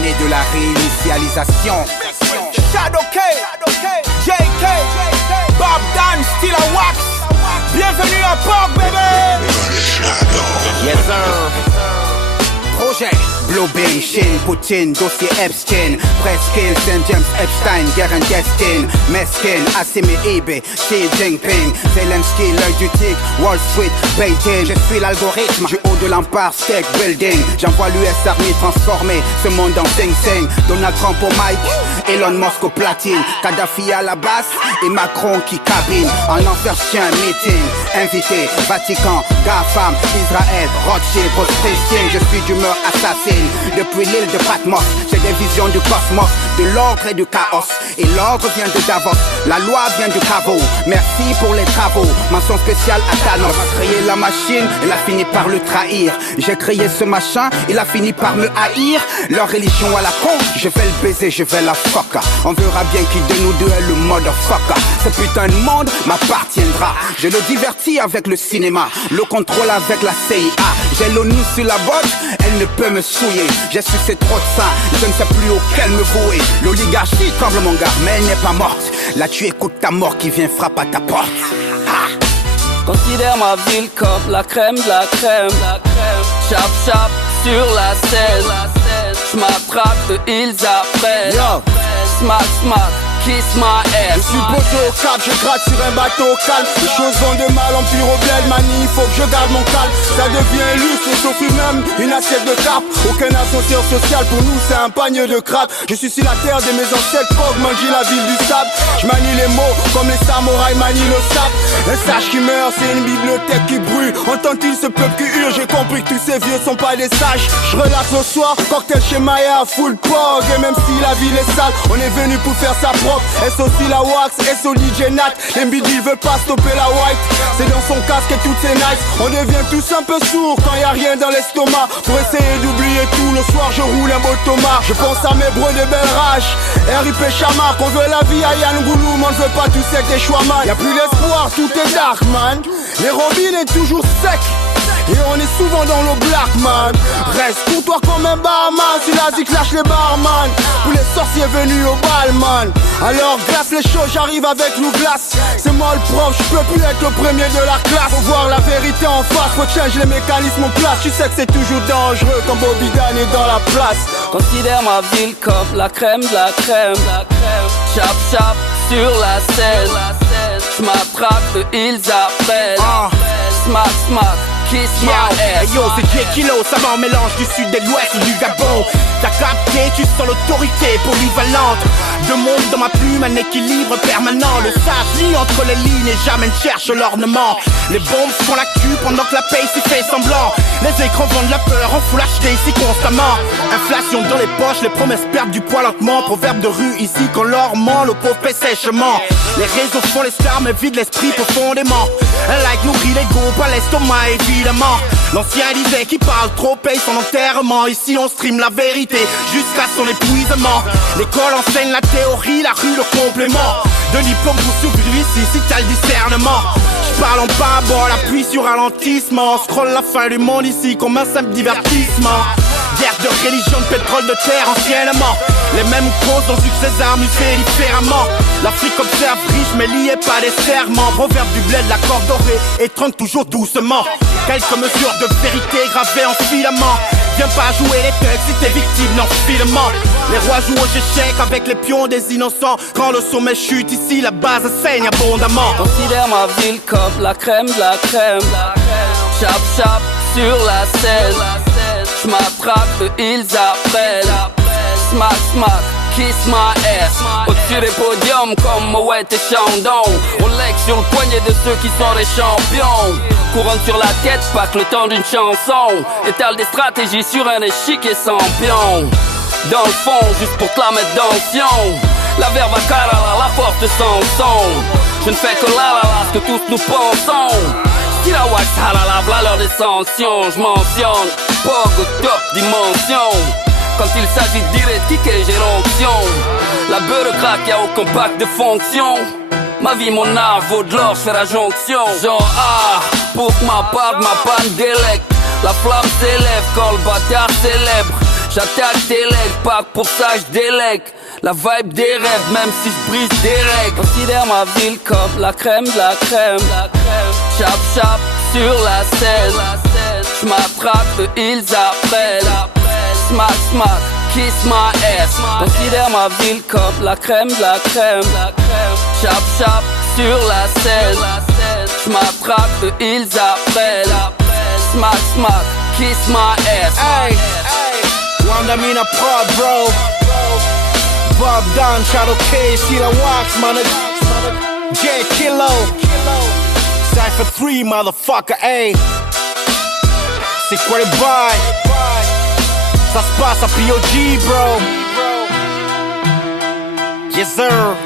l'année de la réinitialisation. Shadow K, JK, Bob Dan, still a wax. Bienvenue à Port, bébé. Yes sir. Projet Blowbin, Shin, Poutine, dossier Epstein, Preskin, St. James, Epstein, guerre intestine, Meskin, Assimi Ibe, Xi Jinping, Zelensky, l'œil du tigre, Wall Street, Beijing. Je suis l'algorithme du haut de l'Empire State Building. J'envoie l'US Army transformer ce monde en Sing Sing. Donald Trump au mic, Elon Musk au platine, Kadhafi à la basse et Macron qui cabine. En enfer chien meeting, invité, Vatican, GAFAM, Israël, Rothschild, Christian. Je suis d'humeur assassine. Depuis l'île de Patmos, j'ai des visions du cosmos, de l'ordre et du chaos. Et l'ordre vient de Davos, la loi vient du caveau. Merci pour les travaux, mention spéciale à Thanos. J'ai créé la machine, elle a fini par le trahir. J'ai créé ce machin, il a fini par me haïr. Leur religion à la con, je vais le baiser, je vais la fucker. On verra bien qui de nous deux est le motherfucker. Ce putain de monde m'appartiendra. Je le divertis avec le cinéma, le contrôle avec la CIA. J'ai l'ONU sur la botte, elle ne peut me souiller. J'ai sucé trop de sang, je ne sais plus auquel me vouer. L'oligarchie tremble mon gars, mais elle n'est pas morte. Là tu écoutes ta mort qui vient frapper à ta porte. Considère ma ville comme la crème de la crème. Chap chap sur la scène. J'm'attrape de ils après. Smack smack, kiss my ass. Je suis posé au cap, je gratte sur un bateau calme. Les choses vont de mal en pire au bled, manie, faut que je garde mon calme. Ça devient lustre, sauf même une assiette de carpe. Aucun ascenseur social, pour nous c'est un panier de crabes. Je suis sur la terre de mes ancêtres, Pog, manger la ville du sable. Je manie les mots comme les samouraïs manient le sable. Un sage qui meurt, c'est une bibliothèque qui brûle. Entend-il ce peuple qui hurle, j'ai compris que tous ces vieux sont pas des sages. Je relaxe le soir, cocktail chez Maya, full Pog. Et même si la ville est sale, on est venu pour faire sa propre. Est-ce aussi la wax, est-ce DJ Nat. MBD veut pas stopper la white. C'est dans son casque et tout c'est nice. On devient tous un peu sourds quand y a rien dans l'estomac. Pour essayer d'oublier tout, le soir je roule un beau Thomas. Je pense à mes bros de belle rage. RIP Chama, qu'on veut la vie à Yann Goulou. Mais on ne veut pas tout sec des choix man. Y'a plus d'espoir, tout est dark man. Les robines est toujours sec. Et on est souvent dans le black man. Reste pour toi comme un barman. Si la zik lâche les barman. Pour les sorciers venus au bal man. Alors glace les choses, j'arrive avec l'eau glace. C'est moi le prof, je peux plus être le premier de la classe. Faut voir la vérité en face, faut changer les mécanismes en place. Tu sais que c'est toujours dangereux quand Bobby Dan est dans la place. Considère ma ville comme la crème de la crème. Chap chap sur la scène. J'm'attrape de ils après. Smack smack, kiss my ass. Hey yo, c'est J-Kilo, ça va en mélange du sud et de l'ouest ou du Gabon. T'as capté, tu sens l'autorité polyvalente. Deux mondes dans ma plume, un équilibre permanent. Le sage lit entre les lignes et jamais ne cherche l'ornement. Les bombes font la queue pendant que la paye s'y fait semblant. Les écrans vendent la peur en full HD ici constamment. Inflation dans les poches, les promesses perdent du poids lentement. Proverbe de rue ici quand l'or ment, le pauvre paie sèchement. Les réseaux font les stars mais vident l'esprit profondément. Un like nourrit l'ego, pas l'estomac évidemment. L'ancien disait qui parle trop paye son enterrement. Ici on stream la vérité jusqu'à son épuisement. L'école enseigne la théorie, la rue le complément. De diplôme pour survivre ici si t'as le discernement. J'parle en bas, bon l'appui sur ralentissement. On scrolle la fin du monde ici comme un simple divertissement. Guerre de religion, de pétrole, de terre anciennement. Les mêmes causes ont su que ces armes usées différemment. L'Afrique observe riche mais liée pas des serments. Proverbe du bled, la corde dorée étrangle toujours doucement. Quelques mesures de vérité gravées en filament. Viens pas jouer les thugs si t'es victime d'enfilement. Les rois jouent aux échecs avec les pions des innocents. Quand le sommet chute ici, la base saigne abondamment. Considère ma ville comme la crème de la crème. Chap chap sur la scène. J'm'attrape de ils après. Smack smack, kiss my ass. Au-dessus des podiums comme Moet et Chandon. On leg sur le poignet de ceux qui sont des champions. Couronne sur la tête, pas que le temps d'une chanson. Étale des stratégies sur un échiquier sans pion. Dans le fond, juste pour te la mettre dans le fion. La verve à carala, la porte sans son. Je ne fais que la ce que tous nous pensons. Si la wax halala, v'là leur descension. Je mentionne, Pog au top dimension. Quand il s'agit d'hérétique, j'ai l'onction. La beurre craque, y'a aucun pack de fonction. Ma vie, mon art, vaut de l'or, j'fais la jonction. Genre pour que ma part, ma panne délecte. La flamme s'élève quand le bâtard célèbre. J'attaque tes legs, pas pour ça je délègue. La vibe des rêves, même si je brise des règles. Considère ma ville comme la crème de la crème. Chap chap sur la scène. J'm'attrape de ils appellent. Smack smack, kiss my ass. Considère ma ville comme la crème de la crème. Chap chap sur la scène. J'm'attrape de ils appellent. Smack smack, kiss my ass. Ay, Wanda Mina Prod, bro. Bob Don, Shadow K, Sheila Wax, man. J Kilo. Cypher 3, motherfucker, ayy. C'est quoi les bails? Ça se passe à POG, bro. Yes sir.